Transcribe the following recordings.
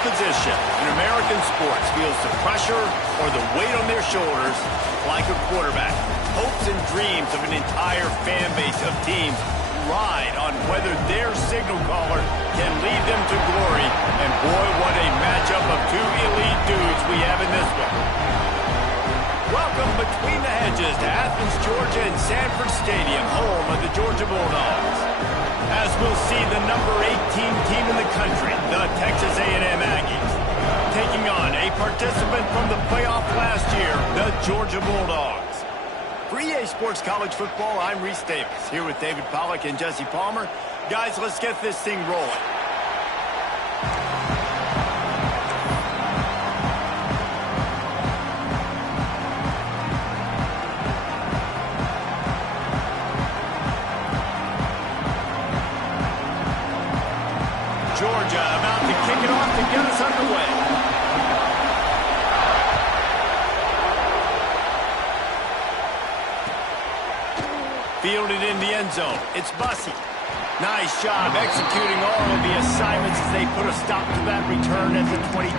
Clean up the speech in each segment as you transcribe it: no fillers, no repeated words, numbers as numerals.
position in American sports feels the pressure or the weight on their shoulders like a quarterback. Hopes and dreams of an entire fan base of teams ride on whether their signal caller can lead them to glory. And boy, what a matchup of two elite dudes we have in this one. Welcome between the hedges to Athens, Georgia and Sanford Stadium, home of the Georgia Bulldogs. As we'll see the number 18 team in the country, the Texas A&M Aggies, taking on a participant from the playoff last year, the Georgia Bulldogs. For EA Sports College Football, I'm Reese Davis, here with David Pollack and Jesse Palmer. Guys, let's get this thing rolling. Georgia about to kick it off to get us underway. Fielded in the end zone. It's Bussey. Nice job executing all of the assignments as they put a stop to that return at the 22.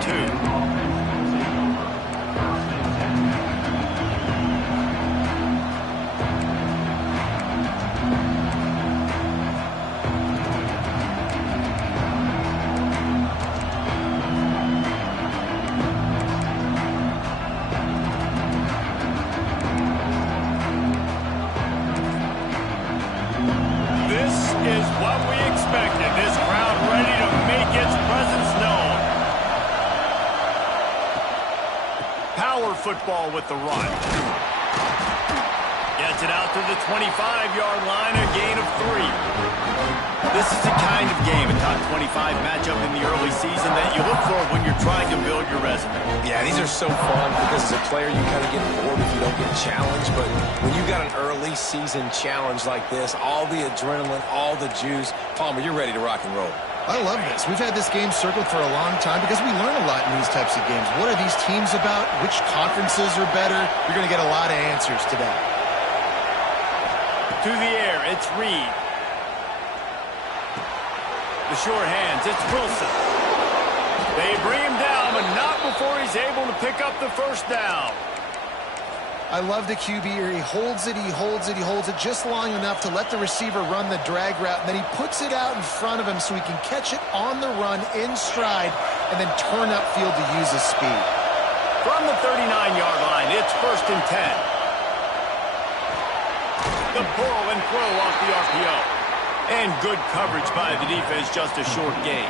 Football with the run. Gets it out to the 25-yard line, a gain of 3. This is the kind of game, a top 25 matchup in the early season that you look for when you're trying to build your resume. Yeah, these are so fun because as a player you kind of get bored if you don't get challenged, but when you got an early season challenge like this, all the adrenaline, all the juice, Palmer, you're ready to rock and roll. I love this. We've had this game circled for a long time because we learn a lot in these types of games. What are these teams about? Which conferences are better? You're going to get a lot of answers today. To the air, it's Reed. The short hands, it's Wilson. They bring him down, but not before he's able to pick up the first down. I love the QB here. He holds it, he holds it, he holds it just long enough to let the receiver run the drag route, and then he puts it out in front of him so he can catch it on the run in stride and then turn upfield to use his speed. From the 39-yard line, it's 1st and 10. The pull and throw off the RPO. And good coverage by the defense, just a short gain.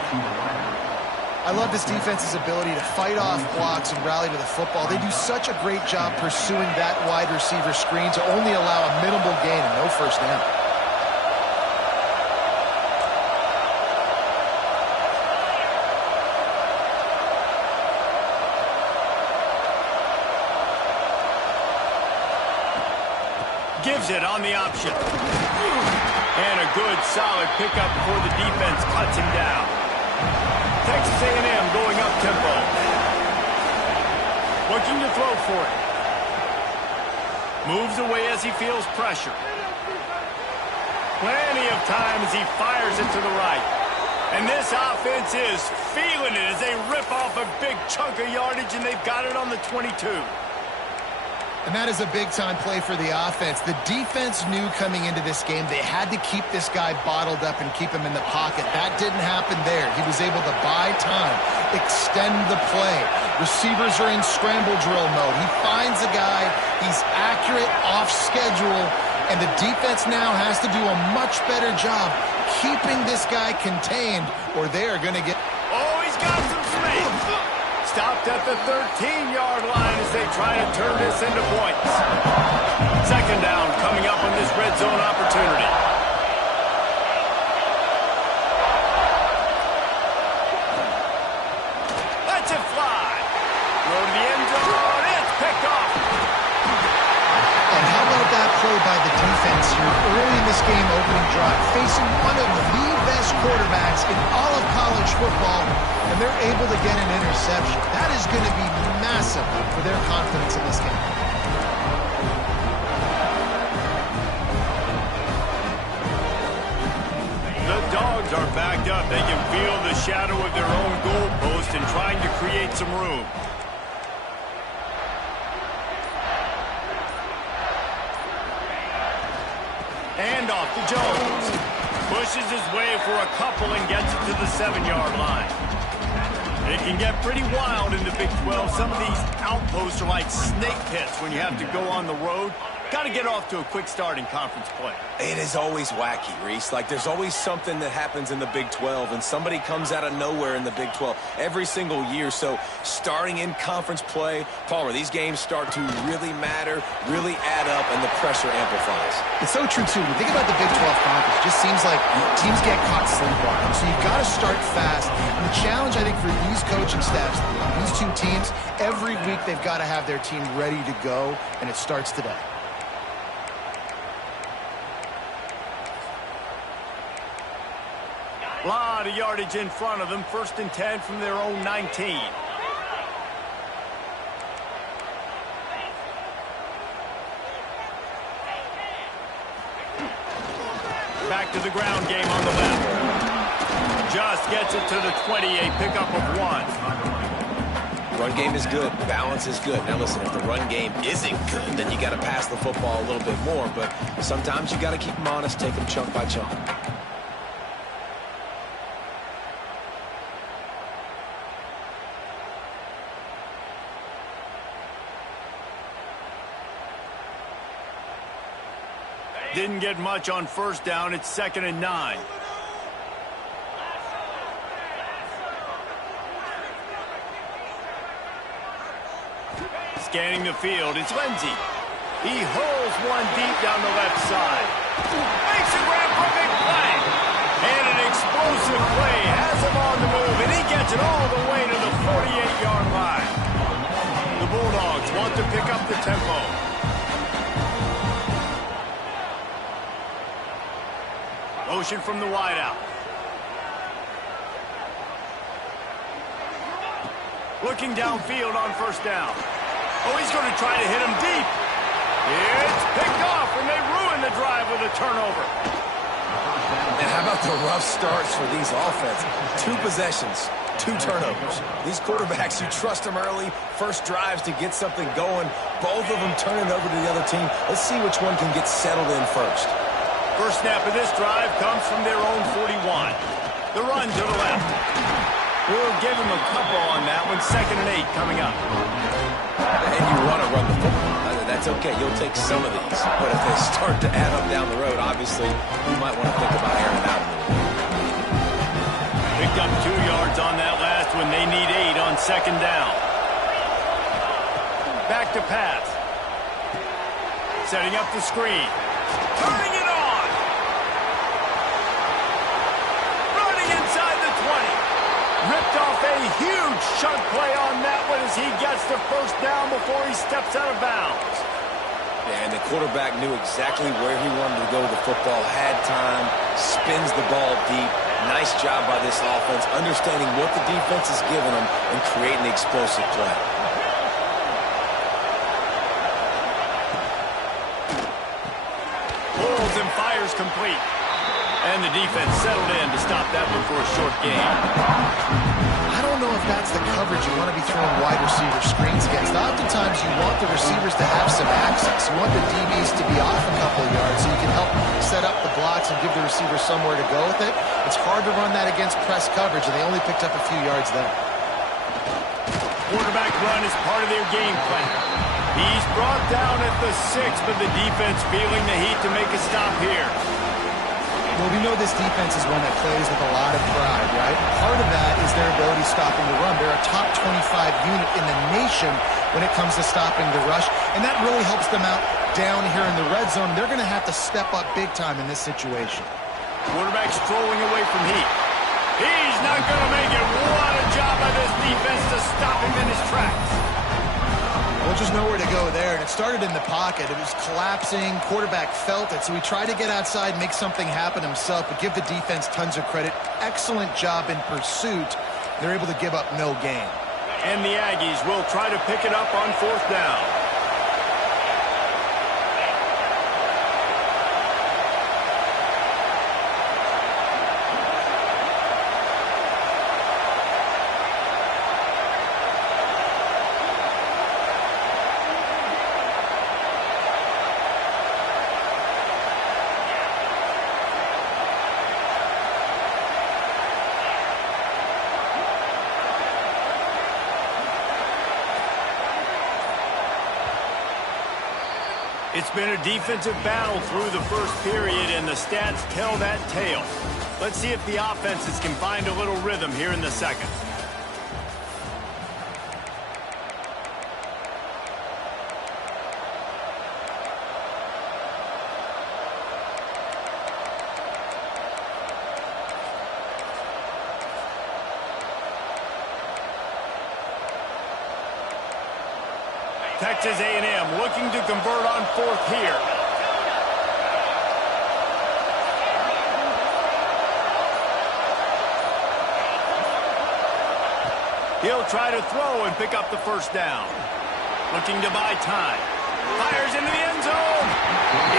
I love this defense's ability to fight off blocks and rally to the football. They do such a great job pursuing that wide receiver screen to only allow a minimal gain and no first down. Gives it on the option. And a good, solid pickup before the defense cuts him down. Texas A&M going up tempo. Looking to throw for it. Moves away as he feels pressure. Plenty of time as he fires it to the right. And this offense is feeling it as they rip off a big chunk of yardage, and they've got it on the 22. And that is a big-time play for the offense. The defense knew coming into this game they had to keep this guy bottled up and keep him in the pocket. That didn't happen there. He was able to buy time, extend the play. Receivers are in scramble drill mode. He finds a guy. He's accurate, off schedule, and the defense now has to do a much better job keeping this guy contained, or they are going to get... Oh, he's got some space. Stopped at the 13-yard line as they try to turn this into points. Second down coming up on this red zone opportunity. Lets it fly. Throw to the end zone. It's picked off. And how about that play by the defense here early in this game opening drive, facing one of the best quarterbacks in all of college football, and they're able to get an interception. That is going to be massive for their confidence in this game. The Dogs defenders are backed up. They can feel the shadow of their own goalpost and trying to create some room. Handoff to Jones. Pushes his way for a couple and gets it to the 7-yard line. It can get pretty wild in the Big 12. Some of these outposts are like snake pits when you have to go on the road. Got to get off to a quick start in conference play. It is always wacky, Reese. Like, there's always something that happens in the Big 12, and somebody comes out of nowhere in the Big 12 every single year. So, starting in conference play, Palmer, these games start to really matter, really add up, and the pressure amplifies. It's so true, too. When you think about the Big 12 conference, it just seems like teams get caught sleepwalking. So, you've got to start fast. And the challenge, I think, for these coaching staffs, these two teams, every week they've got to have their team ready to go, and it starts today. A lot of yardage in front of them. 1st and 10 from their own 19. Back to the ground game on the left. Just gets it to the 20, a pickup of 1. Run game is good. Balance is good. Now listen, if the run game isn't good, then you got to pass the football a little bit more. But sometimes you got to keep them honest, take them chunk by chunk. Didn't get much on 1st down. It's 2nd and 9. Scanning the field, it's Lindsey. He hurls one deep down the left side. Makes a grab for a big play. And an explosive play has him on the move, and he gets it all the way to the 48-yard line. The Bulldogs want to pick up the tempo. Motion from the wideout. Looking downfield on 1st down. Oh, he's going to try to hit him deep. It's picked off, and they ruin the drive with a turnover. And how about the rough starts for these offenses? 2 possessions, 2 turnovers. These quarterbacks, you trust them early, first drives to get something going. Both of them turning over to the other team. Let's see which one can get settled in first. First snap of this drive comes from their own 41. The run to the left. We'll give him a couple on that one. 2nd and 8 coming up. And you want to run the football. That's okay. You'll take some of these. But if they start to add up down the road, obviously, you might want to think about airing out a little bit. Picked up 2 yards on that last one. They need 8 on 2nd down. Back to pass. Setting up the screen. Turning it on. Running inside the 20. Ripped off a huge chunk play on that one as he gets the 1st down before he steps out of bounds. Yeah, and the quarterback knew exactly where he wanted to go with the football, had time, spins the ball deep. Nice job by this offense, understanding what the defense is giving them and creating the explosive play. Pulls and fires complete. And the defense settled in to stop that one for a short gain. I don't know if that's the coverage you want to be throwing wide receiver screens against. Oftentimes you want the receivers to have some access. You want the DBs to be off a couple of yards so you can help set up the blocks and give the receiver somewhere to go with it. It's hard to run that against press coverage, and they only picked up a few yards there. Quarterback run is part of their game plan. He's brought down at the 6, but the defense feeling the heat to make a stop here. Well, we know this defense is one that plays with a lot of pride, right? Part of that is their ability stopping the run. They're a top 25 unit in the nation when it comes to stopping the rush, and that really helps them out down here in the red zone. They're going to have to step up big time in this situation. Quarterback strolling away from heat. He's not going to make it. What a job by this defense to stop him in his tracks. Well, just nowhere to go there, and it started in the pocket. It was collapsing. Quarterback felt it, so he tried to get outside, make something happen himself, but give the defense tons of credit. Excellent job in pursuit. They're able to give up no gain. And the Aggies will try to pick it up on 4th down. It's been a defensive battle through the first period, and the stats tell that tale. Let's see if the offenses can find a little rhythm here in the second. Texas A&M looking to convert on fourth here. He'll try to throw and pick up the first down. Looking to buy time. Fires into the end zone.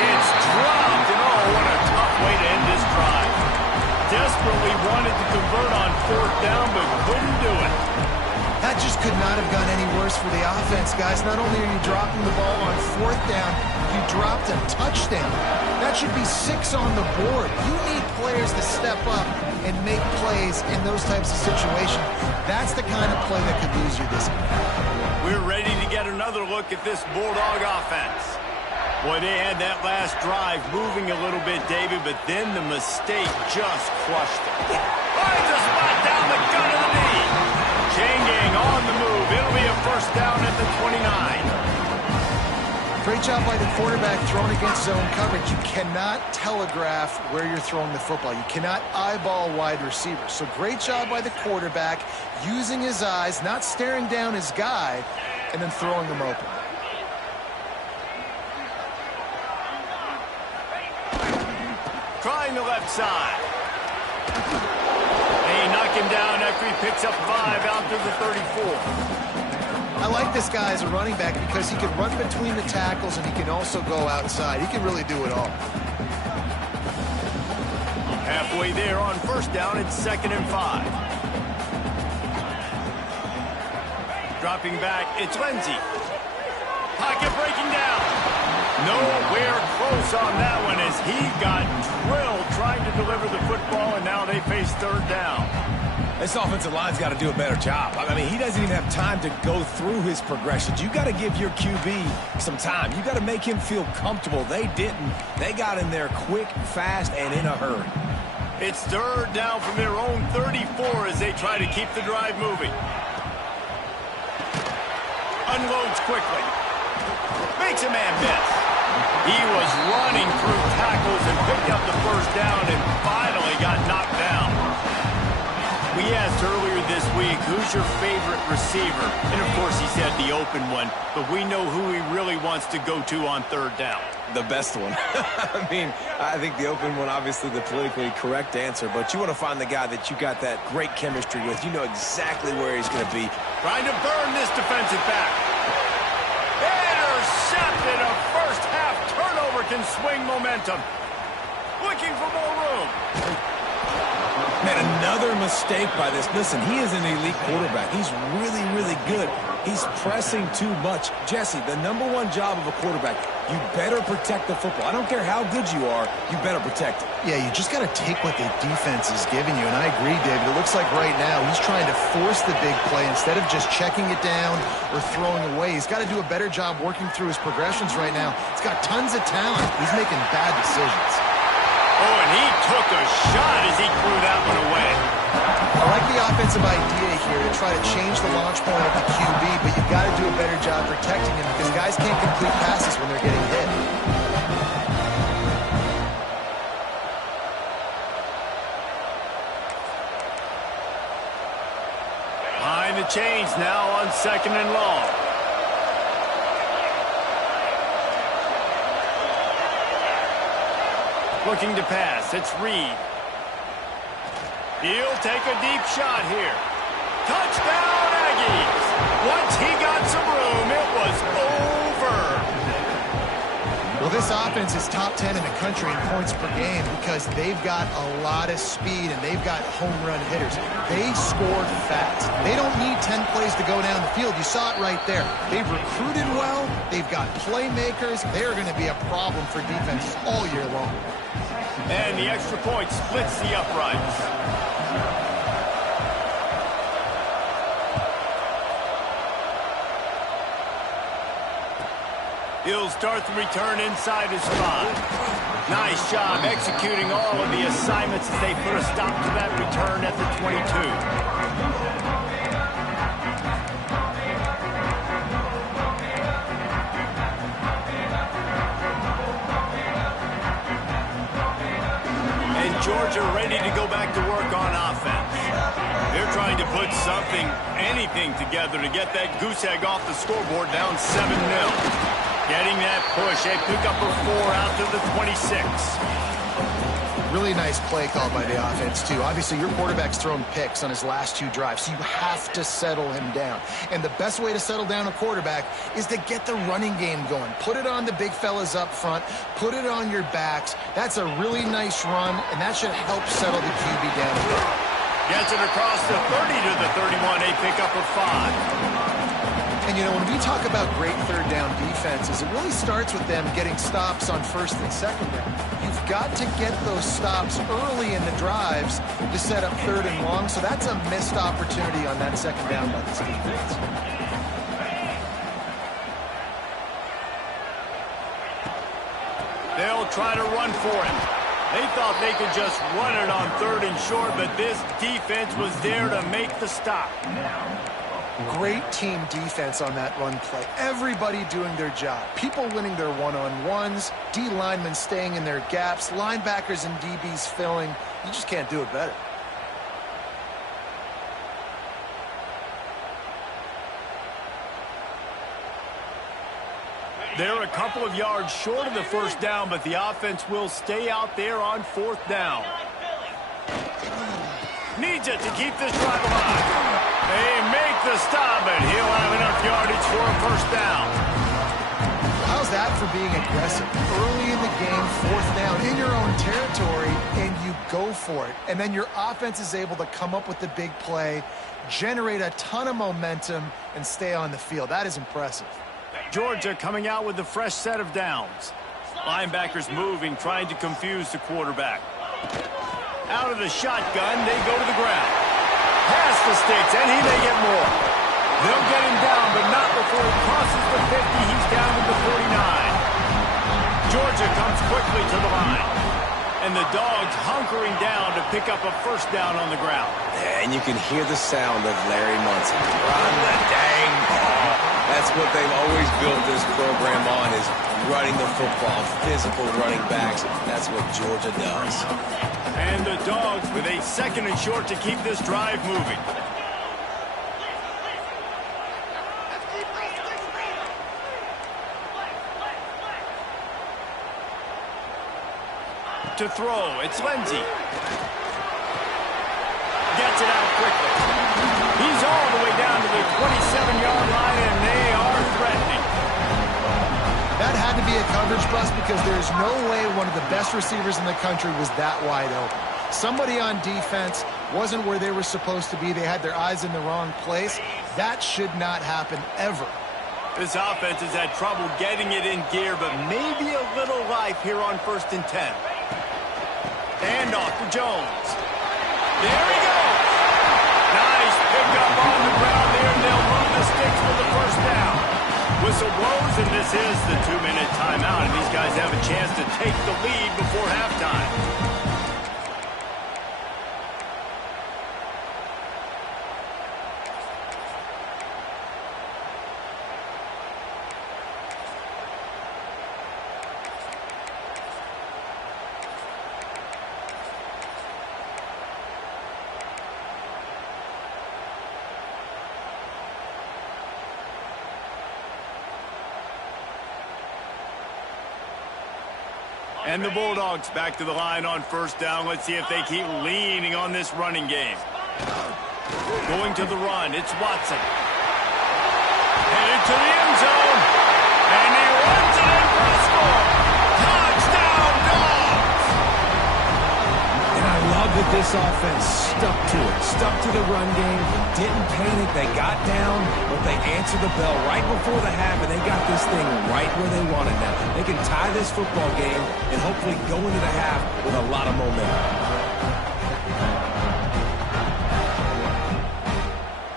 It's dropped, and oh, what a tough way to end this drive. Desperately wanted to convert on fourth down, but couldn't do it. That just could not have gone any worse for the offense, guys. Not only are you dropping the ball on fourth down, you dropped a touchdown. That should be 6 on the board. You need players to step up and make plays in those types of situations. That's the kind of play that could lose you this game. We're ready to get another look at this Bulldog offense. Boy, they had that last drive moving a little bit, David, but then the mistake just crushed it. Finds a spot down the gut of the knee. Chain gang on the move. It'll be a first down at the 29. Great job by the quarterback throwing against zone coverage. You cannot telegraph where you're throwing the football. You cannot eyeball wide receivers. So great job by the quarterback using his eyes, not staring down his guy, and then throwing him open. Trying the left side. They knock him down after he picks up 5 out to the 34. I like this guy as a running back because he can run between the tackles and he can also go outside. He can really do it all. Halfway there on first down, it's 2nd and 5. Dropping back, it's Lindsey. Pocket breaking down. Nowhere close on that one as he got drilled trying to deliver the football, and now they face 3rd down. This offensive line's got to do a better job. I mean, he doesn't even have time to go through his progressions. You got to give your QB some time. You got to make him feel comfortable. They didn't. They got in there quick, fast, and in a hurry. It's 3rd down from their own 34 as they try to keep the drive moving. Unloads quickly. Makes a man miss. He was running through tackles and picked up the first down and finally got knocked down. We asked earlier this week, who's your favorite receiver? And, of course, he said the open one, but we know who he really wants to go to on 3rd down. The best one. I mean, I think the open one, obviously the politically correct answer, but you want to find the guy that you got that great chemistry with. You know exactly where he's going to be. Trying to burn this defensive back. Intercepted. A first-half turnover can swing momentum. Looking for more room. Man, another mistake by this. Listen, he is an elite quarterback. He's really, really good. He's pressing too much. Jesse, the #1 job of a quarterback, you better protect the football. I don't care how good you are, you better protect it. Yeah, you just got to take what the defense is giving you. And I agree, David. It looks like right now he's trying to force the big play instead of just checking it down or throwing away. He's got to do a better job working through his progressions right now. He's got tons of talent. He's making bad decisions. Oh, and he took a shot as he threw that one away. I like the offensive idea here to try to change the launch point of the QB, but you've got to do a better job protecting him because guys can't complete passes when they're getting hit. Behind the chains now on 2nd and long. Looking to pass, it's Reed. He'll take a deep shot here. Touchdown, Aggies! Once he got some room, it was over. Well, this offense is top 10 in the country in points per game because they've got a lot of speed and they've got home run hitters. They scored fast. They don't need 10 plays to go down the field. You saw it right there. They've recruited well. They've got playmakers. They're going to be a problem for defenses all year long. And the extra point splits the uprights. He'll start the return inside his 5. Nice job executing all of the assignments as they put a stop to that return at the 22. Georgia ready to go back to work on offense. They're trying to put something, anything together to get that goose egg off the scoreboard down 7-0. Getting that push, a pickup of 4 out to the 26. Really nice play call by the offense, too. Obviously, your quarterback's thrown picks on his last 2 drives, so you have to settle him down. And the best way to settle down a quarterback is to get the running game going. Put it on the big fellas up front. Put it on your backs. That's a really nice run, and that should help settle the QB down a bit. Gets it across the 30 to the 31, a pickup of 5. And, you know, when we talk about great third down defenses, it really starts with them getting stops on first and second down. You've got to get those stops early in the drives to set up third and long, so that's a missed opportunity on that second down by this defense. They'll try to run for him. They thought they could just run it on 3rd and short, but this defense was there to make the stop. Great team defense on that run play. Everybody doing their job. People winning their one-on-ones, D linemen staying in their gaps, linebackers and DBs filling. You just can't do it better. They're a couple of yards short of the first down, but the offense will stay out there on 4th down. Needs it to keep this drive alive. They make the stop, and he'll have enough yardage for a first down. How's that for being aggressive? Early in the game, 4th down, in your own territory, and you go for it. And then your offense is able to come up with the big play, generate a ton of momentum, and stay on the field. That is impressive. Georgia coming out with a fresh set of downs. Linebackers moving, trying to confuse the quarterback. Out of the shotgun, they go to the ground. Pass the sticks, and he may get more. They'll get him down, but not before he crosses the 50. He's down to the 49. Georgia comes quickly to the line. And the Dogs hunkering down to pick up a first down on the ground. Yeah, and you can hear the sound of Larry Munson. Run the dang ball. That's what they've always built this program on, is running the football, physical running backs. That's what Georgia does. And the Dogs with a 2nd and short to keep this drive moving. To throw, it's Lindsey. Gets it out quickly. He's all the way down to the 27-yard line, and they are threatening. That had to be a coverage bust because there's no way one of the best receivers in the country was that wide open. Somebody on defense wasn't where they were supposed to be. They had their eyes in the wrong place. That should not happen ever. This offense has had trouble getting it in gear, but maybe a little life here on 1st and 10. Hand off to Jones. There he goes. Nice pickup on the ground there, and they'll move the sticks for the first down. Whistle blows, and this is the 2-minute timeout, and these guys have a chance to take the lead before halftime. And the Bulldogs back to the line on 1st down. Let's see if they keep leaning on this running game. Going to the run, it's Watson. Headed to the end zone. And he runs it in for a score. Touchdown, Dogs! And I love that this offense stuck to it. Stuck to the run game. Didn't panic. They got down, but they answered the bell right before the half, and they got this thing right where they wanted now. They can tie this football game and hopefully go into the half with a lot of momentum.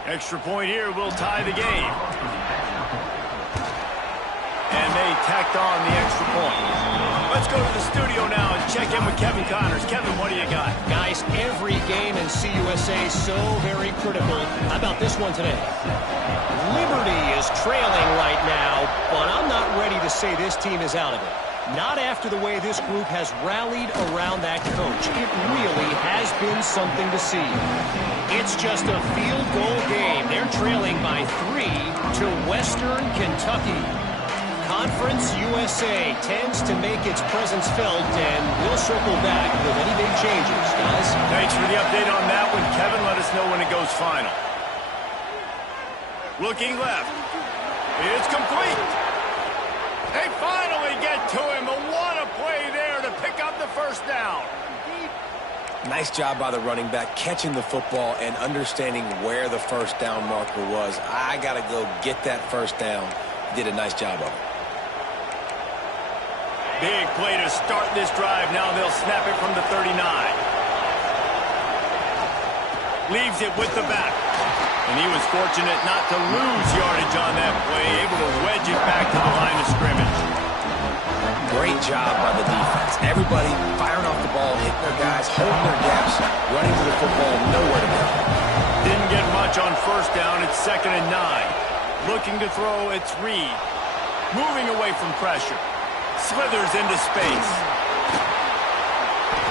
Extra point here will tie the game. And they tacked on the extra point. Let's go to the studio now and check in with Kevin Connors. Kevin, what do you got? Guys, every game in CUSA so very critical. How about this one today? Liberty is trailing right now, but I'm not ready to say this team is out of it. Not after the way this group has rallied around that coach. It really has been something to see. It's just a field goal game. They're trailing by 3 to Western Kentucky. Conference USA tends to make its presence felt, and we'll circle back with any big changes, guys. Thanks for the update on that one, Kevin. Let us know when it goes final. Looking left. It's complete. They finally get to him. What a play there to pick up the first down. Nice job by the running back catching the football and understanding where the first down marker was. I got to go get that first down. He did a nice job of it. Big play to start this drive. Now they'll snap it from the 39. Leaves it with the back. And he was fortunate not to lose yardage on that play, able to wedge it back to the line of scrimmage. Great job by the defense. Everybody firing off the ball, hitting their guys, holding their gaps, running to the football, nowhere to go. Didn't get much on first down. It's 2nd and 9. Looking to throw, it's Reed. Moving away from pressure. Slithers into space.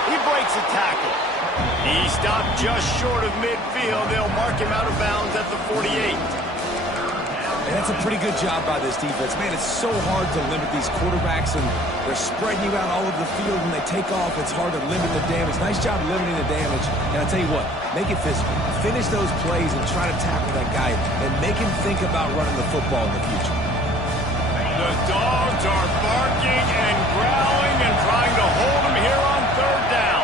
He breaks a tackle. He stopped just short of midfield. They'll mark him out of bounds at the 48. And that's a pretty good job by this defense. Man, it's so hard to limit these quarterbacks, and they're spreading you out all over the field. When they take off, it's hard to limit the damage. Nice job limiting the damage. And I'll tell you what, make it physical. Finish those plays and try to tackle that guy and make him think about running the football in the future. The dogs are barking and growling and trying to hold him here on 3rd down.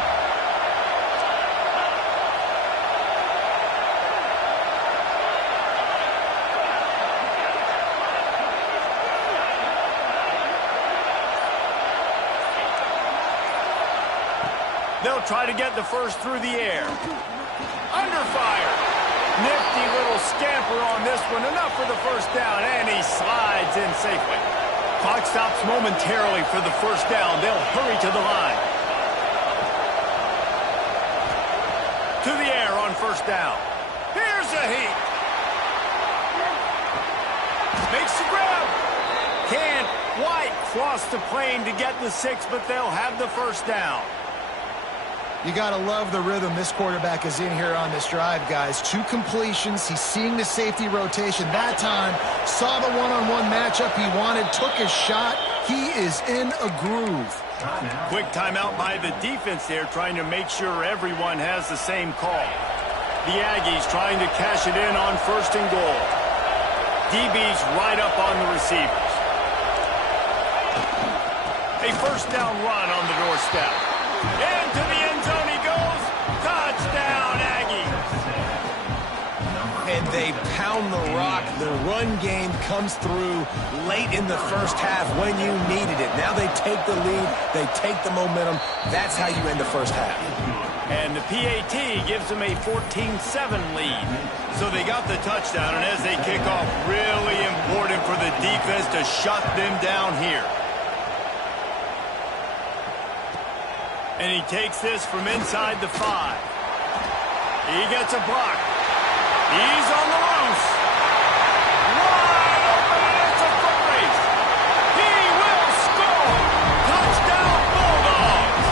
They'll try to get the first through the air. Under fire. Nifty little scamper on this one. Enough for the first down, and he slides in safely. Clock stops momentarily for the first down. They'll hurry to the line. To the air on first down. Here's a heat. Makes the grab. Can't quite cross the plane to get the 6, but they'll have the first down. You got to love the rhythm this quarterback is in here on this drive, guys. 2 completions. He's seeing the safety rotation. That time, saw the one-on-one matchup he wanted, took his shot. He is in a groove. Quick timeout by the defense there, trying to make sure everyone has the same call. The Aggies trying to cash it in on 1st and goal. DB's right up on the receivers. A first down run on the doorstep. Into the end zone he goes. Touchdown, Aggies. And they pound the rock. The run game comes through late in the first half when you needed it. Now they take the lead. They take the momentum. That's how you end the first half. And the PAT gives them a 14-7 lead. So they got the touchdown, and as they kick off, really important for the defense to shut them down here. And he takes this from inside the 5. He gets a block. He's on the loose. Wide open, and it's a foot race. He will score. Touchdown, Bulldogs.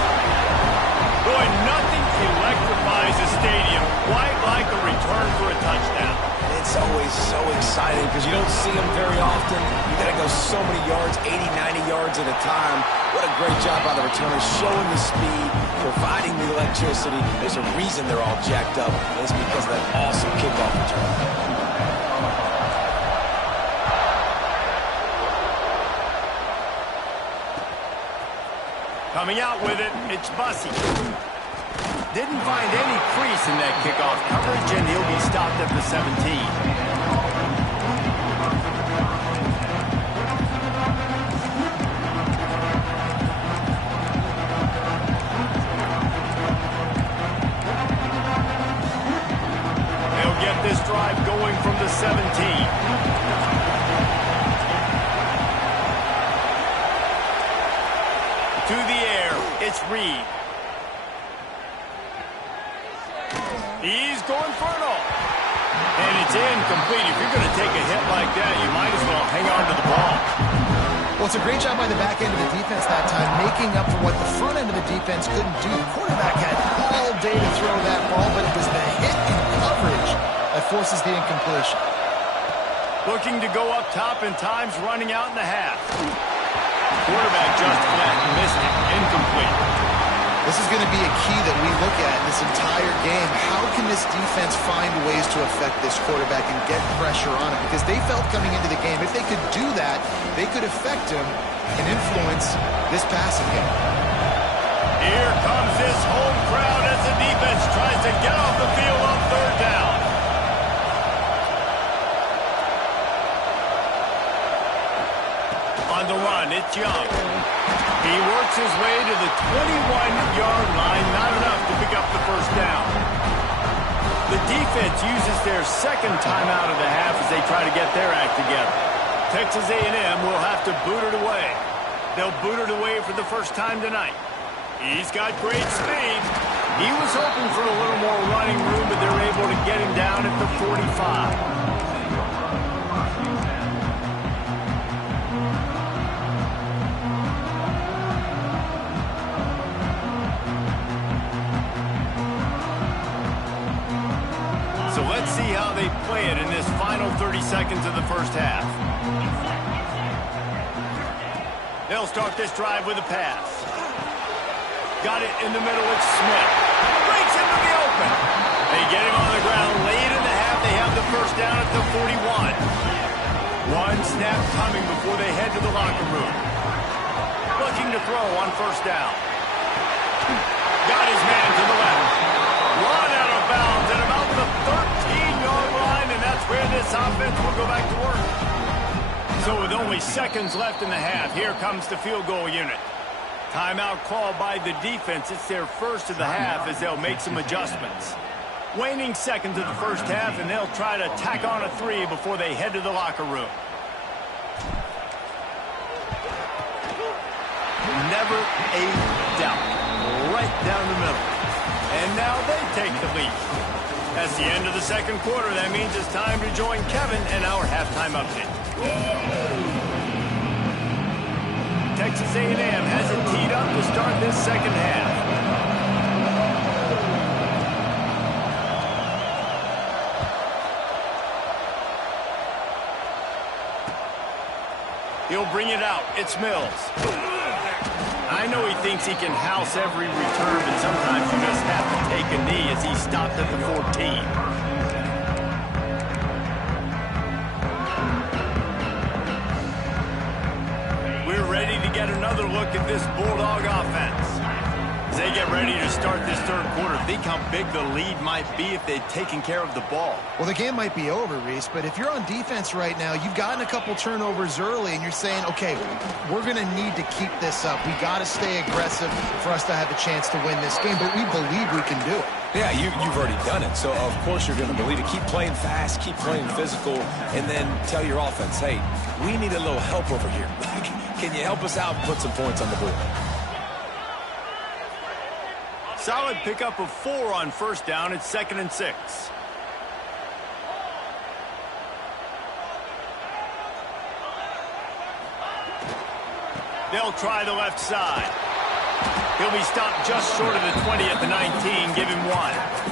Boy, nothing electrifies a stadium quite like a return for a touchdown. It's always so exciting because you don't see them very often. You got to go so many yards, 80, 90 yards at a time. What a great job by the returners, showing the speed, providing the electricity. There's a reason they're all jacked up, and it's because of that awesome kickoff return. Coming out with it, it's Bussey. Didn't find any crease in that kickoff coverage, and he'll be stopped at the 17. This drive going from the 17. To the air, it's Reed. He's going for it all. And it's incomplete. If you're going to take a hit like that, you might as well hang on to the ball. Well, it's a great job by the back end of the defense that time, making up for what the front end of the defense couldn't do. The quarterback had all day to throw that ball, but it was the hit and coverage that forces the incompletion. Looking to go up top and time's running out in the half. Quarterback just flat missed it. Incomplete. This is going to be a key that we look at in this entire game. How can this defense find ways to affect this quarterback and get pressure on him? Because they felt coming into the game, if they could do that, they could affect him and influence this passing game. Here comes this home crowd as the defense tries to get off the field on third down. On the run, it's Young. He works his way to the 21-yard line, not enough to pick up the first down. The defense uses their second timeout of the half as they try to get their act together. Texas A&M will have to boot it away. They'll boot it away for the first time tonight. He's got great speed. He was hoping for a little more running room, but they're able to get him down at the 45. So let's see how they play it in this final 30 seconds of the first half. They'll start this drive with a pass. Got it in the middle with Smith. Breaks into the open. They get him on the ground late in the half. They have the first down at the 41. One snap coming before they head to the locker room. Looking to throw on first down. Got his man to the left. Run out of bounds at about the 13-yard line, and that's where this offense will go back to work. So with only seconds left in the half, here comes the field goal unit. Timeout called by the defense. It's their first of the half as they'll make some adjustments. Waning seconds of the first half, and they'll try to tack on a 3 before they head to the locker room. Never a doubt. Right down the middle. And now they take the lead. That's the end of the second quarter. That means it's time to join Kevin and our halftime update. Texas A&M has it teed up to start this second half. He'll bring it out. It's Mills. I know he thinks he can house every return, but sometimes you just have to take a knee as he stopped at the 14. Ready to get another look at this Bulldog offense. As they get ready to start this third quarter, think how big the lead might be if they'd taken care of the ball. Well, the game might be over, Reese, but if you're on defense right now, you've gotten a couple turnovers early, and you're saying, okay, we're going to need to keep this up. We got to stay aggressive for us to have a chance to win this game, but we believe we can do it. Yeah, you've already done it, so of course you're going to believe it. Keep playing fast, keep playing physical, and then tell your offense, hey, we need a little help over here. Can you help us out and put some points on the board? Solid pickup of 4 on first down. It's 2nd and 6. They'll try the left side. He'll be stopped just short of the 20 at the 19. Give him 1.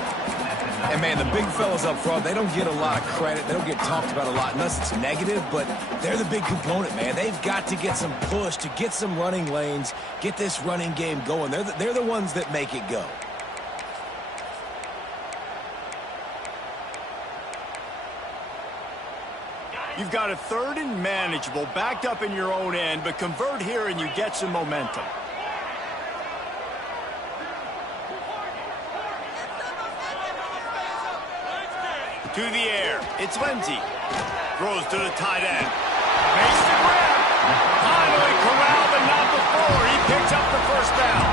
And, man, the big fellas up front, they don't get a lot of credit. They don't get talked about a lot unless it's negative, but they're the big component, man. They've got to get some push to get some running lanes, get this running game going. They're the ones that make it go. You've got a 3rd and manageable, backed up in your own end, but convert here and you get some momentum. To the air, it's Lindsey. Throws to the tight end. Makes the grab. Finally corralled, but not before. He picks up the first down.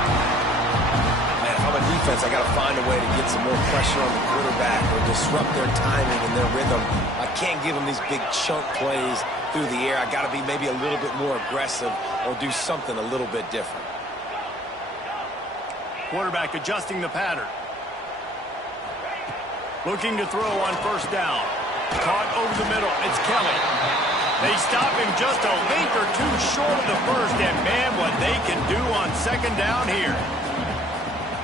Man, if I'm a defense, I got to find a way to get some more pressure on the quarterback or disrupt their timing and their rhythm. I can't give them these big chunk plays through the air. I got to be maybe a little bit more aggressive or do something a little bit different. Quarterback adjusting the pattern. Looking to throw on first down. Caught over the middle. It's Kelly. They stop him just a link or two short of the first, and man, what they can do on second down here.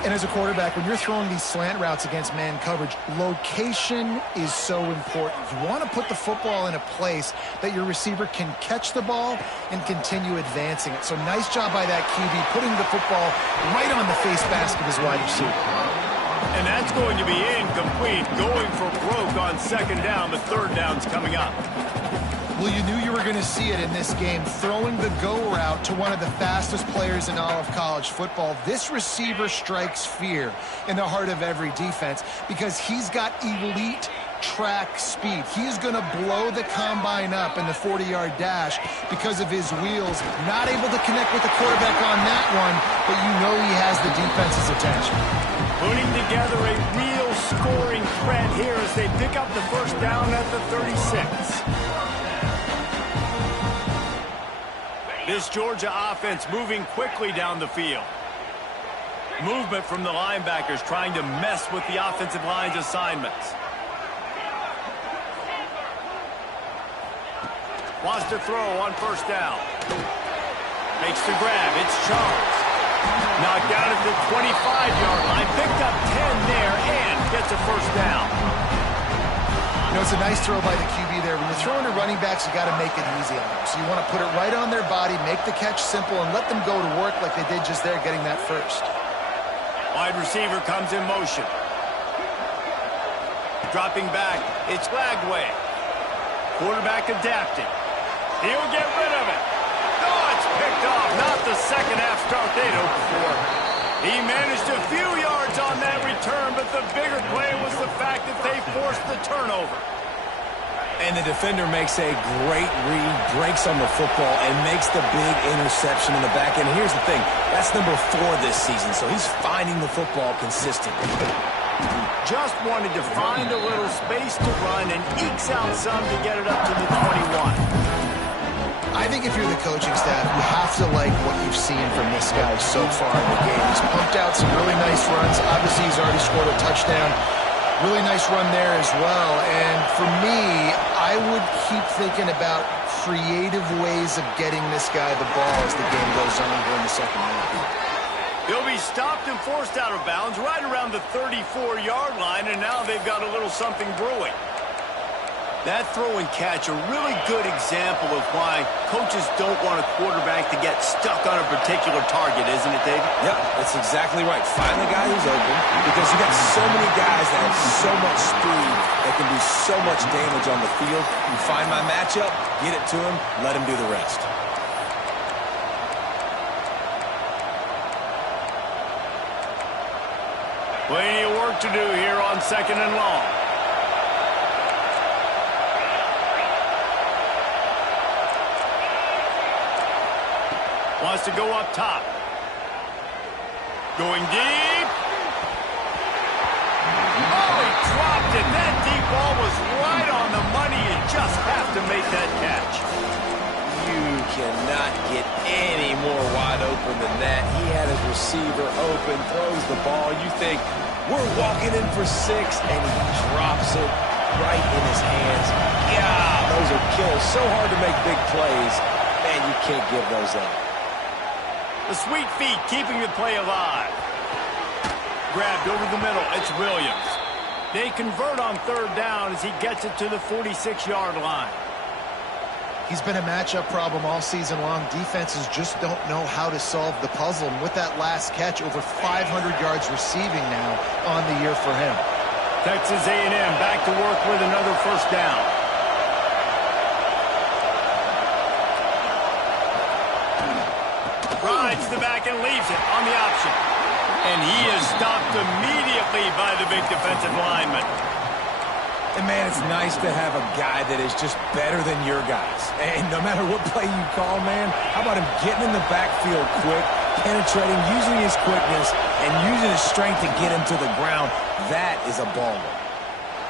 And as a quarterback, when you're throwing these slant routes against man coverage, location is so important. You want to put the football in a place that your receiver can catch the ball and continue advancing it. So nice job by that QB, putting the football right on the face mask of his wide receiver. And that's going to be incomplete, going for broke on second down. The third down's coming up. Well, you knew you were going to see it in this game, throwing the go route to one of the fastest players in all of college football. This receiver strikes fear in the heart of every defense because he's got elite track speed. He is going to blow the combine up in the 40-yard dash because of his wheels. Not able to connect with the quarterback on that one, but you know he has the defense's attention. Putting together a real scoring threat here as they pick up the first down at the 36. This Georgia offense moving quickly down the field. Movement from the linebackers trying to mess with the offensive line's assignments. Wants to throw on first down. Makes the grab. It's Charles. Knocked down at the 25-yard line. Picked up 10 there and gets a first down. You know, it's a nice throw by the QB there. When you're throwing to running backs, you got to make it easy on them. So you want to put it right on their body, make the catch simple, and let them go to work like they did just there, getting that first. Wide receiver comes in motion. Dropping back, it's Lagway. Quarterback adapting. He'll get rid of it. Oh, it's picked off. Not the second half start they'd hoped for. He managed a few yards on that return, but the bigger play was the fact that they forced the turnover. And the defender makes a great read, breaks on the football, and makes the big interception in the back end. Here's the thing. That's number 4 this season, so he's finding the football consistently. Just wanted to find a little space to run and ekes out some to get it up to the 21. I think if you're the coaching staff, you have to like what you've seen from this guy so far in the game. He's pumped out some really nice runs. Obviously, he's already scored a touchdown. Really nice run there as well. And for me, I would keep thinking about creative ways of getting this guy the ball as the game goes on here in the second half. He'll be stopped and forced out of bounds right around the 34-yard line, and now they've got a little something brewing. That throw and catch, a really good example of why coaches don't want a quarterback to get stuck on a particular target, isn't it, David? Yep, that's exactly right. Find the guy who's open because you got so many guys that have so much speed that can do so much damage on the field. You find my matchup, get it to him, let him do the rest. Plenty of work to do here on second and long. Wants to go up top. Going deep. Oh, he dropped it. That deep ball was right on the money. You just have to make that catch. You cannot get any more wide open than that. He had his receiver open, throws the ball. You think, we're walking in for 6, and he drops it right in his hands. Yeah, those are kills. So hard to make big plays. Man, you can't give those up. The sweet feet keeping the play alive. Grabbed over the middle. It's Williams. They convert on third down as he gets it to the 46-yard line. He's been a matchup problem all season long. Defenses just don't know how to solve the puzzle. And with that last catch, over 500 yards receiving now on the year for him. Texas A&M back to work with another first down. Rides the back and leaves it on the option. And he is stopped immediately by the big defensive lineman. And, man, it's nice to have a guy that is just better than your guys. And no matter what play you call, man, how about him getting in the backfield quick, penetrating, using his quickness, and using his strength to get him to the ground? That is a baller.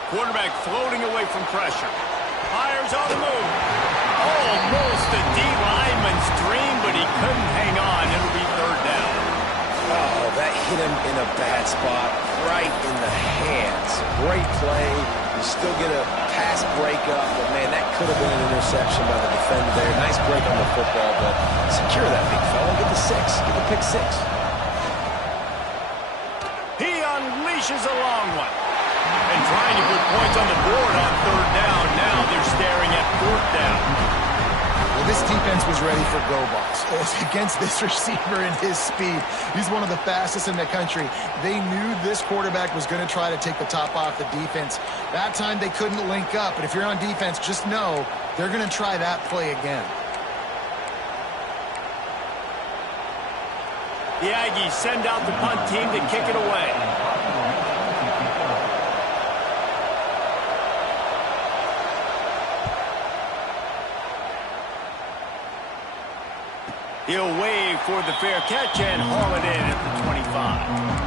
Quarterback floating away from pressure. Fires on the move. Almost a D-lineman's dream, but he couldn't hang on. It'll be third down. Oh, that hit him in a a bad spot, right in the hands. Great play. You still get a pass breakup, but, man, that could have been an interception by the defender there. Nice break on the football, but secure that big fella. Get the 6. Get the pick 6. He unleashes a long one. And trying to put points on the board on 3rd down. Now they're staring at 4th down. Well, this defense was ready for go balls. Against this receiver and his speed. He's one of the fastest in the country. They knew this quarterback was going to try to take the top off the defense. That time they couldn't link up. But if you're on defense, just know they're going to try that play again. The Aggies send out the punt team to kick it away. He'll wave for the fair catch and haul it in at the 25.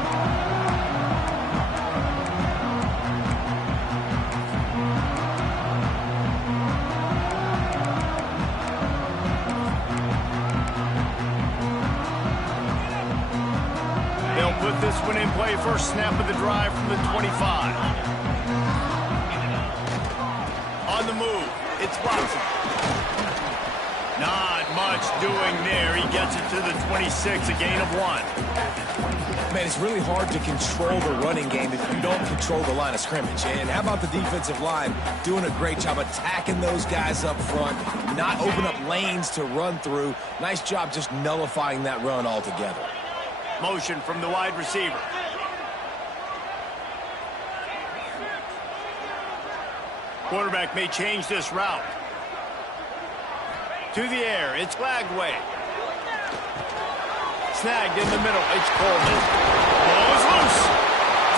They'll put this one in play. First snap of the drive from the 25. On the move, it's Watson. Not much doing there. He gets it to the 26, a gain of 1. Man, it's really hard to control the running game if you don't control the line of scrimmage. And how about the defensive line doing a great job attacking those guys up front, not open up lanes to run through. Nice job just nullifying that run altogether. Motion from the wide receiver. Quarterback may change this route. To the air, it's Lagway. Snagged in the middle, it's Coleman. Ball is loose.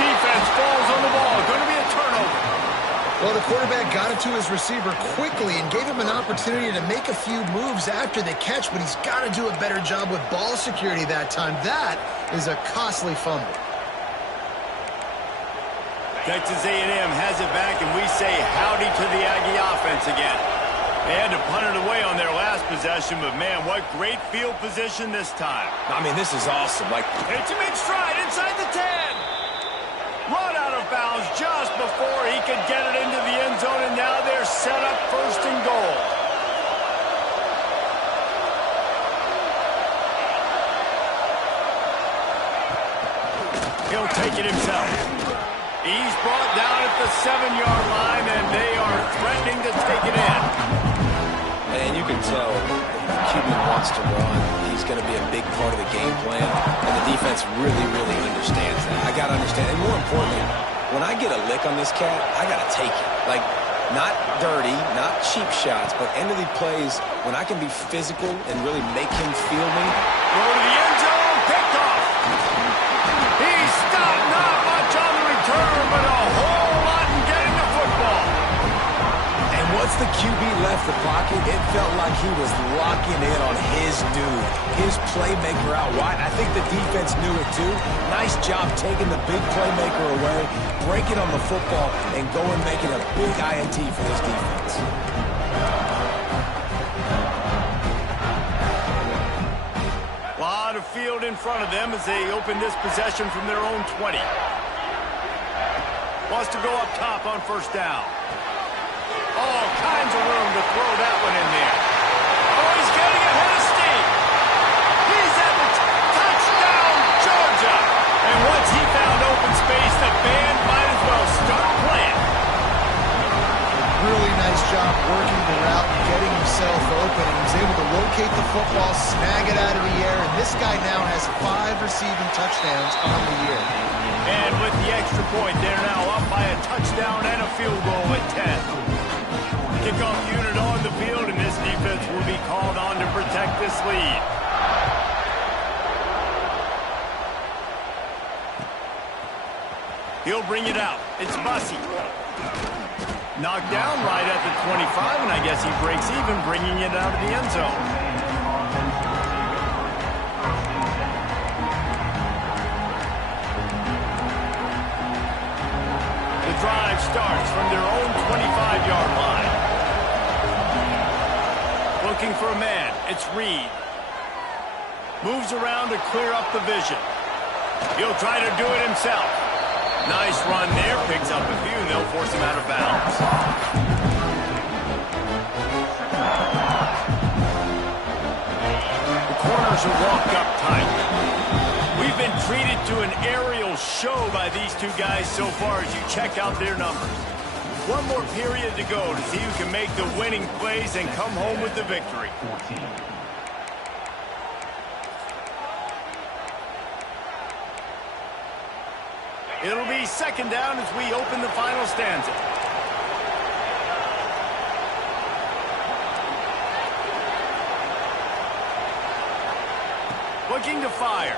Defense falls on the ball. Going to be a turnover. Well, the quarterback got it to his receiver quickly and gave him an opportunity to make a few moves after the catch, but he's got to do a better job with ball security that time. That is a costly fumble. Texas A&M has it back, and we say howdy to the Aggie offense again. They had to punt it away on their last possession, but, man, what great field position this time. I mean, this is awesome. Hits him in stride inside the 10. Run out of bounds just before he could get it into the end zone, and now they're set up 1st and goal. He'll take it himself. He's brought down at the 7-yard line, and they are threatening to take it in. And you can tell if the QB wants to run, he's going to be a big part of the game plan, and the defense really, really understands that. I got to understand, and more importantly, when I get a lick on this cat, I got to take it. Like, not dirty, not cheap shots, but end of the plays when I can be physical and really make him feel me. Go to the end zone, picked off. He's stopped, not much on the return, but a whole lot in getting the football. Once the QB left the pocket, it felt like he was locking in on his dude, his playmaker out wide. I think the defense knew it too. Nice job taking the big playmaker away, breaking on the football, and going making a big INT for this defense. A lot of field in front of them as they open this possession from their own 20. Wants to go up top on 1st down. All kinds of room to throw that one in there. Oh, he's getting ahead of steam. He's at the touchdown, Georgia. And once he found open space, the band might as well start playing. Really nice job working the route and getting himself open. He was able to locate the football, snag it out of the air, and this guy now has 5 receiving touchdowns on the year. And with the extra point, they're now up by a touchdown and a field goal at 10. Kickoff unit on the field, and this defense will be called on to protect this lead. He'll bring it out. It's Bussey. Knocked down right at the 25, and I guess he breaks even, bringing it out of the end zone. The drive starts from their own 25-yard line. Looking for a man. It's Reed. Moves around to clear up the vision. He'll try to do it himself. Nice run there. Picks up a few, and they'll force him out of bounds. The corners are walked up tight. We've been treated to an aerial show by these two guys so far as you check out their numbers. One more period to go to see who can make the winning plays and come home with the victory. It'll be second down as we open the final stanza. Looking to fire.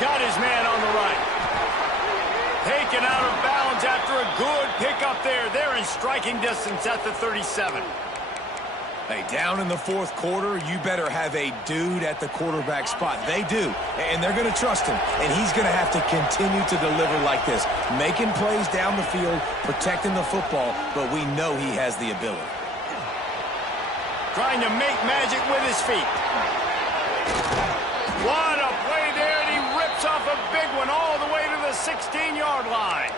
Got his man on the right. Taken out of bounds after a good pickup there. They're in striking distance at the 37. Hey, down in the fourth quarter, you better have a dude at the quarterback spot. They do, and they're going to trust him. And he's going to have to continue to deliver like this, making plays down the field, protecting the football, but we know he has the ability. Trying to make magic with his feet. What a play there, and he rips off a big one all the way to the 16-yard line.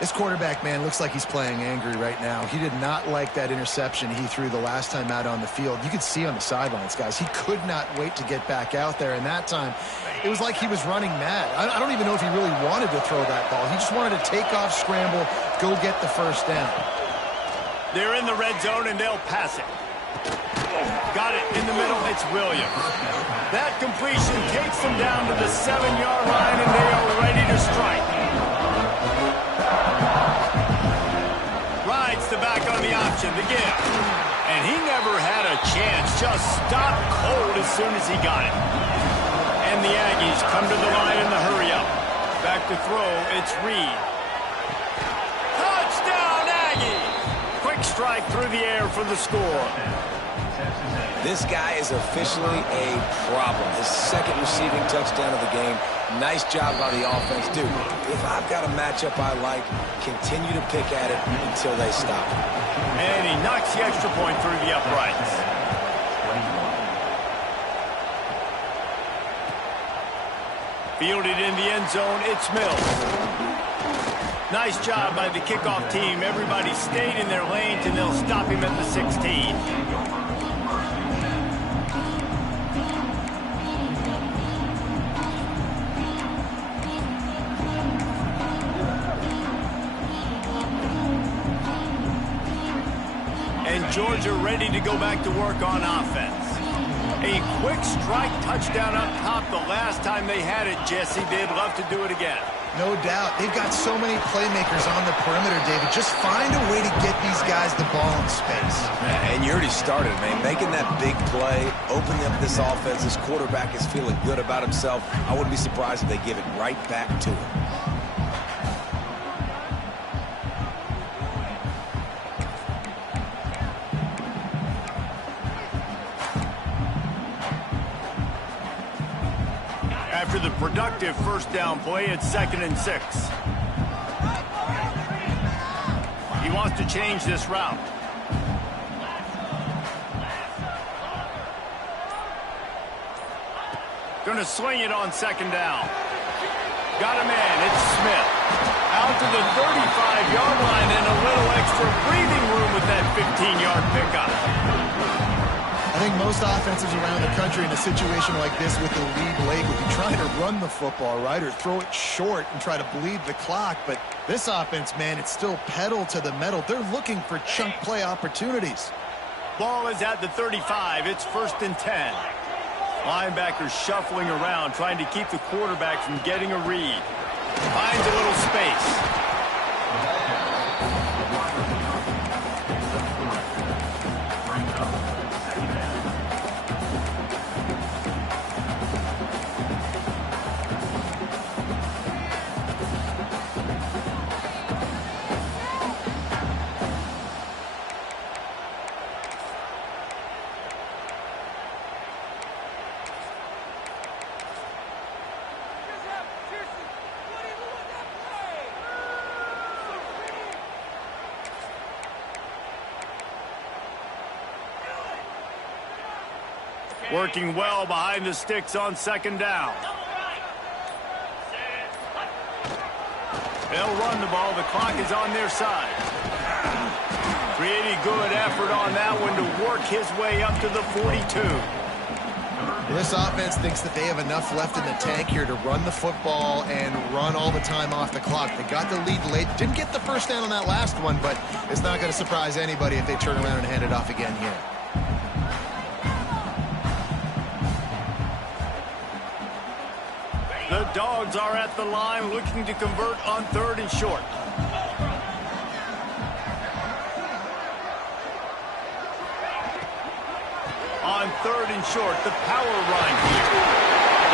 This quarterback, man, looks like he's playing angry right now. He did not like that interception he threw the last time out on the field. You could see on the sidelines, guys, he could not wait to get back out there. And that time, it was like he was running mad. I don't even know if he really wanted to throw that ball. He just wanted to take off, scramble, go get the first down. They're in the red zone, and they'll pass it. Got it in the middle. It's Williams. That completion takes them down to the 7-yard line, and they are ready to strike. Rides the back on the option, the give. And he never had a chance. Just stopped cold as soon as he got it. And the Aggies come to the line in the hurry-up. Back to throw, it's Reed. Touchdown, Aggies! Quick strike through the air for the score. This guy is officially a problem. His second receiving touchdown of the game. Nice job by the offense. Dude, if I've got a matchup I like, continue to pick at it until they stop. And he knocks the extra point through the uprights. Fielded in the end zone, it's Mills. Nice job by the kickoff team. Everybody stayed in their lanes, and they'll stop him at the 16. Georgia ready to go back to work on offense. A quick strike touchdown up top the last time they had it, Jesse. They'd love to do it again. No doubt. They've got so many playmakers on the perimeter, David. Just find a way to get these guys the ball in space. And you already started, man. Making that big play, opening up this offense. This quarterback is feeling good about himself. I wouldn't be surprised if they give it right back to him. After the productive first down play, it's 2nd and 6. He wants to change this route. Going to swing it on 2nd down. Got a man. It's Smith. Out to the 35-yard line and a little extra breathing room with that 15-yard pickup. I think most offenses around the country in a situation like this with the lead late would be trying to run the football, right, or throw it short and try to bleed the clock. But this offense, man, it's still pedal to the metal. They're looking for chunk play opportunities. Ball is at the 35. It's 1st and 10. Linebackers shuffling around, trying to keep the quarterback from getting a read. Finds a little space. Working well behind the sticks on second down. They'll run the ball. The clock is on their side. Pretty good effort on that one to work his way up to the 42. This offense thinks that they have enough left in the tank here to run the football and run all the time off the clock. They got the lead late. Didn't get the first down on that last one, but it's not going to surprise anybody if they turn around and hand it off again here. The Dogs are at the line looking to convert on 3rd and short. On 3rd and short, the power run here.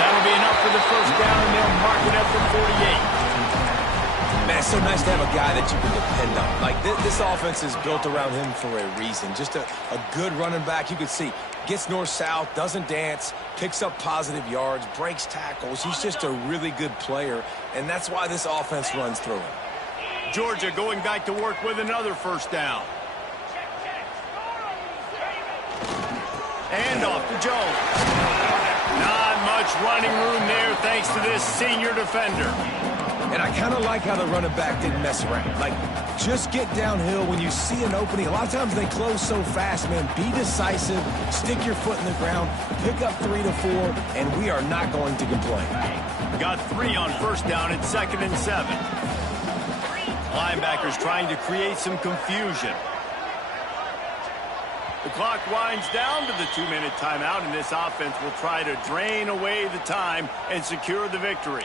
That'll be enough for the first down, and they'll mark it at the 48. Man, it's so nice to have a guy that you can depend on. Like, this offense is built around him for a reason. Just a good running back. You can see, gets north-south, doesn't dance, picks up positive yards, breaks tackles. He's just a really good player, and that's why this offense runs through him. Georgia going back to work with another first down. And off to Jones. Not much running room there thanks to this senior defender. And I kind of like how the running back didn't mess around. Like, just get downhill when you see an opening. A lot of times they close so fast, man. Be decisive, stick your foot in the ground, pick up 3 to 4, and we are not going to complain. Got 3 on first down at 2nd and 7. Linebackers trying to create some confusion. The clock winds down to the 2-minute timeout, and this offense will try to drain away the time and secure the victory.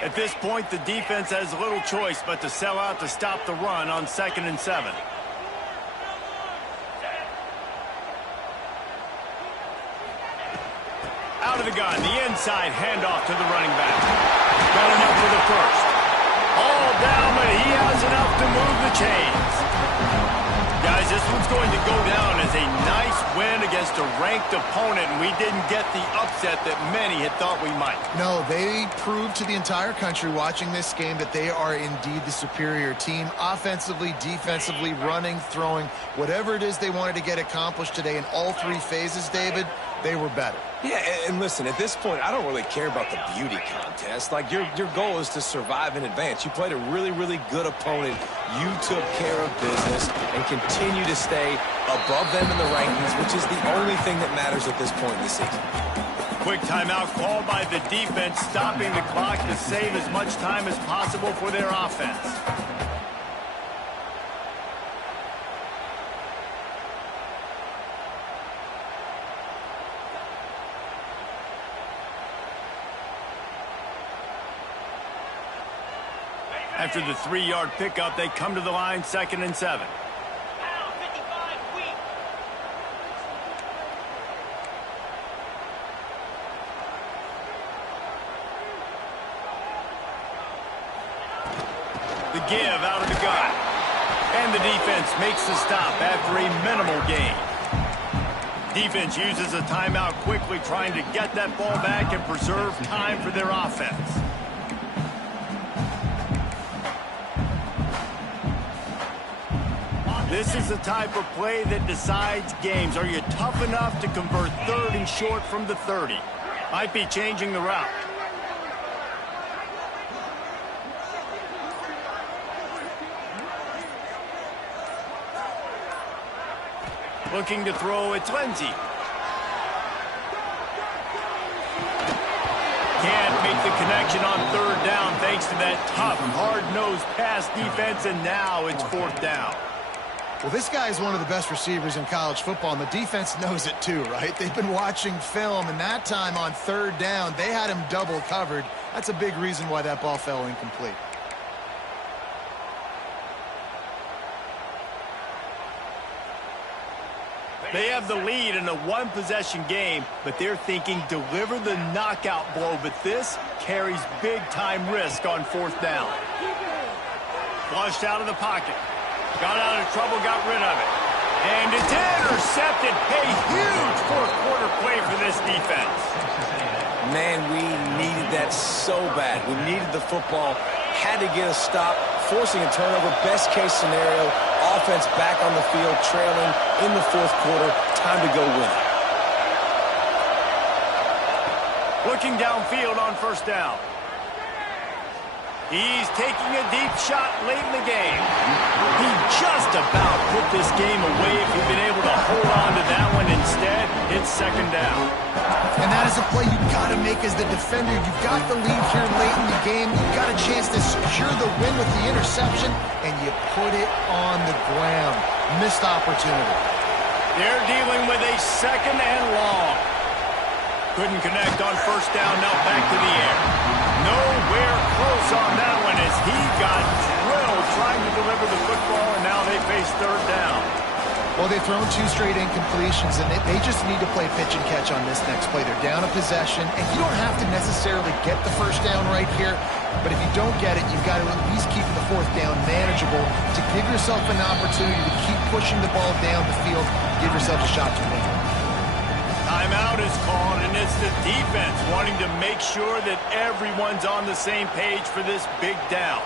At this point, the defense has little choice but to sell out to stop the run on 2nd and 7. Out of the gun, the inside handoff to the running back. Got enough for the first. All down, but he has enough to move the chains. Guys, this one's going to go down as a nice win against a ranked opponent, and we didn't get the upset that many had thought we might. No, they proved to the entire country watching this game that they are indeed the superior team. Offensively, defensively, running, throwing, whatever it is they wanted to get accomplished today in all 3 phases, David, they were better. Yeah, and listen, at this point, I don't really care about the beauty contest. Like, your goal is to survive and advance. You played a really, really good opponent. You took care of business and continue to stay above them in the rankings, which is the only thing that matters at this point in the season. Quick timeout called by the defense, stopping the clock to save as much time as possible for their offense. After the 3-yard pickup, they come to the line 2nd and 7. The give out of the gun. And the defense makes the stop after a minimal gain. Defense uses a timeout quickly, trying to get that ball back and preserve time for their offense. This is the type of play that decides games. Are you tough enough to convert 3rd and short from the 30? Might be changing the route. Looking to throw, it's Lindsey. Can't make the connection on 3rd down thanks to that tough, hard-nosed pass defense, and now it's 4th down. Well, this guy is one of the best receivers in college football, and the defense knows it too, right? They've been watching film, and that time on 3rd down, they had him double covered. That's a big reason why that ball fell incomplete. They have the lead in a 1-possession game, but they're thinking deliver the knockout blow, but this carries big-time risk on 4th down. Flushed out of the pocket. Got out of trouble, got rid of it. And it's intercepted. A huge 4th-quarter play for this defense. Man, we needed that so bad. We needed the football had to get a stop, forcing a turnover. Best case scenario, offense back on the field, trailing in the fourth quarter. Time to go win it. Looking downfield on first down. He's taking a deep shot late in the game. He just about put this game away if he'd been able to hold on to that one. Instead, it's second down. And that is a play you've got to make as the defender. You've got the lead here late in the game. You've got a chance to secure the win with the interception, and you put it on the ground. Missed opportunity. They're dealing with a second and long. Couldn't connect on first down, now back to the air. Nowhere close on that one as he got drilled trying to deliver the football, and now they face third down. Well, they've thrown 2 straight incompletions, and they just need to play pitch and catch on this next play. They're down a possession, and you don't have to necessarily get the first down right here, but if you don't get it, you've got to at least keep the fourth down manageable to give yourself an opportunity to keep pushing the ball down the field, give yourself a shot to win. Timeout is called, and it's the defense wanting to make sure that everyone's on the same page for this big down.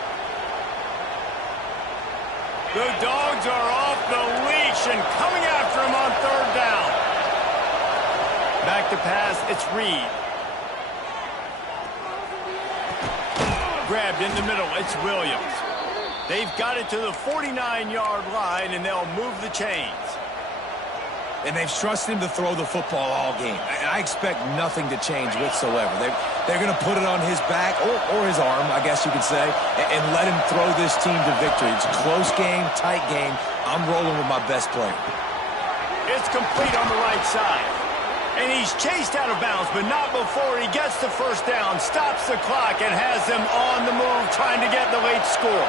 The Dogs are off the leash and coming after him on third down. Back to pass, it's Reed. Grabbed in the middle, it's Williams. They've got it to the 49-yard line, and they'll move the chains. And they've trusted him to throw the football all game. And I expect nothing to change whatsoever. They're going to put it on his back, or his arm, I guess you could say, and let him throw this team to victory. It's a close game, tight game. I'm rolling with my best player. It's complete on the right side. And he's chased out of bounds, but not before he gets the first down, stops the clock, and has them on the move trying to get the late score.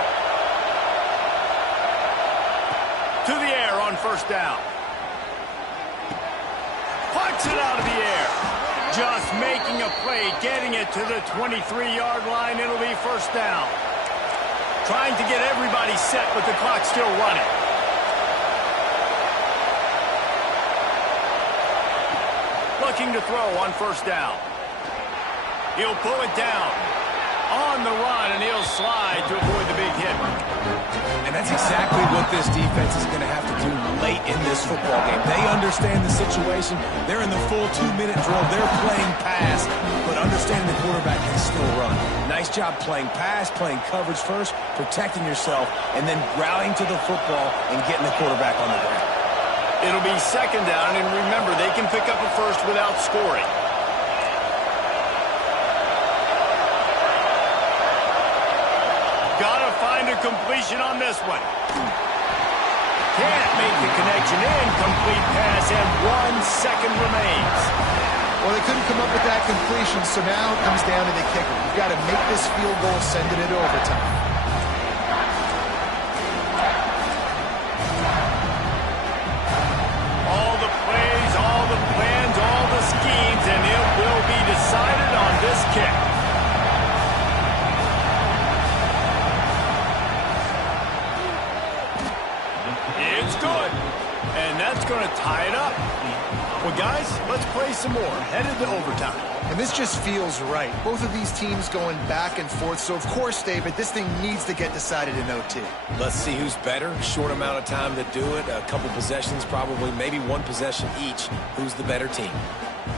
To the air on first down. Puts it out of the air. Just making a play, getting it to the 23-yard line. It'll be first down. Trying to get everybody set, but the clock's still running. Looking to throw on first down. He'll pull it down. On the run, and he'll slide to avoid the big hit. And that's exactly what this defense is going to have to do late in this football game. They understand the situation. They're in the full 2-minute drill. They're playing pass, but understanding the quarterback can still run. Nice job playing pass, playing coverage first, protecting yourself, and then rallying to the football and getting the quarterback on the ground. It'll be second down, and remember, they can pick up a first without scoring. Gotta find a completion on this one. Can't make the connection. Incomplete pass, and 1 second remains. Well, they couldn't come up with that completion, so now it comes down to the kicker. You've got to make this field goal, sending it overtime. All the plays, all the plans, all the schemes, and it will be decided on this kick. It's good. And that's going to tie it up. Well, guys, let's play some more. Headed to overtime. And this just feels right. Both of these teams going back and forth. So, of course, David, this thing needs to get decided in OT. Let's see who's better. Short amount of time to do it. A couple possessions probably, maybe 1 possession each. Who's the better team?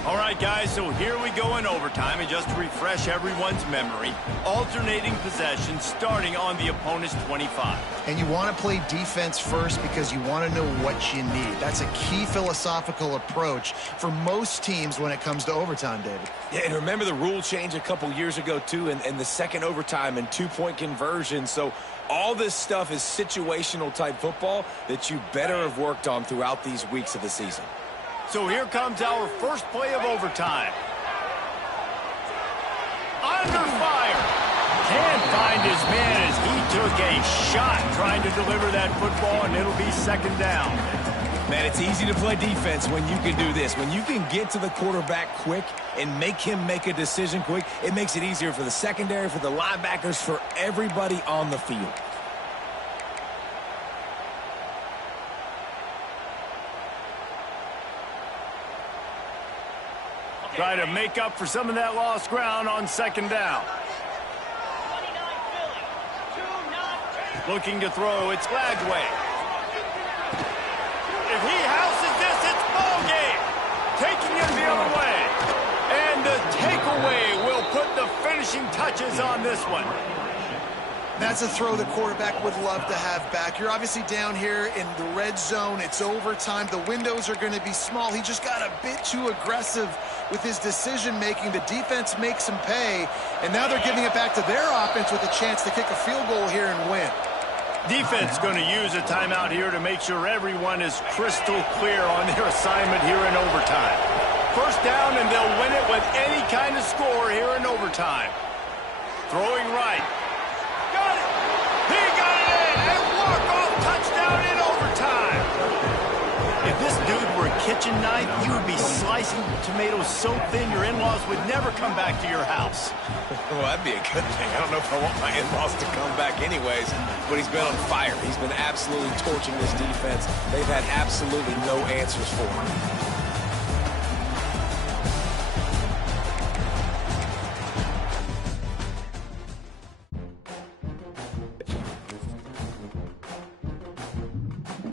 All right, guys, so here we go in overtime, and just to refresh everyone's memory, alternating possessions starting on the opponent's 25. And you want to play defense first because you want to know what you need. That's a key philosophical approach for most teams when it comes to overtime, David. Yeah, and remember the rule change a couple years ago, too, and the second overtime and 2-point conversion. So all this stuff is situational type football that you better have worked on throughout these weeks of the season. So here comes our first play of overtime. Under fire. Can't find his man as he took a shot trying to deliver that football, and it'll be second down. Man, it's easy to play defense when you can do this. When you can get to the quarterback quick and make him make a decision quick, it makes it easier for the secondary, for the linebackers, for everybody on the field. Try to make up for some of that lost ground on second down. Looking to throw, it's Gladway. If he houses this, it's ball game. Taking it the other way. And the takeaway will put the finishing touches on this one. That's a throw the quarterback would love to have back. You're obviously down here in the red zone. It's overtime. The windows are going to be small. He just got a bit too aggressive with his decision-making. The defense makes him pay, and now they're giving it back to their offense with a chance to kick a field goal here and win. Defense going to use a timeout here to make sure everyone is crystal clear on their assignment here in overtime. First down, and they'll win it with any kind of score here in overtime. Throwing right. Got it! He got it in! And walk-off touchdown in overtime! If this dude were a kitchen knife, you would be slicing tomatoes so thin your in-laws would never come back to your house. Well, that'd be a good thing. I don't know if I want my in-laws to come back anyways, but he's been on fire. He's been absolutely torching this defense. They've had absolutely no answers for him.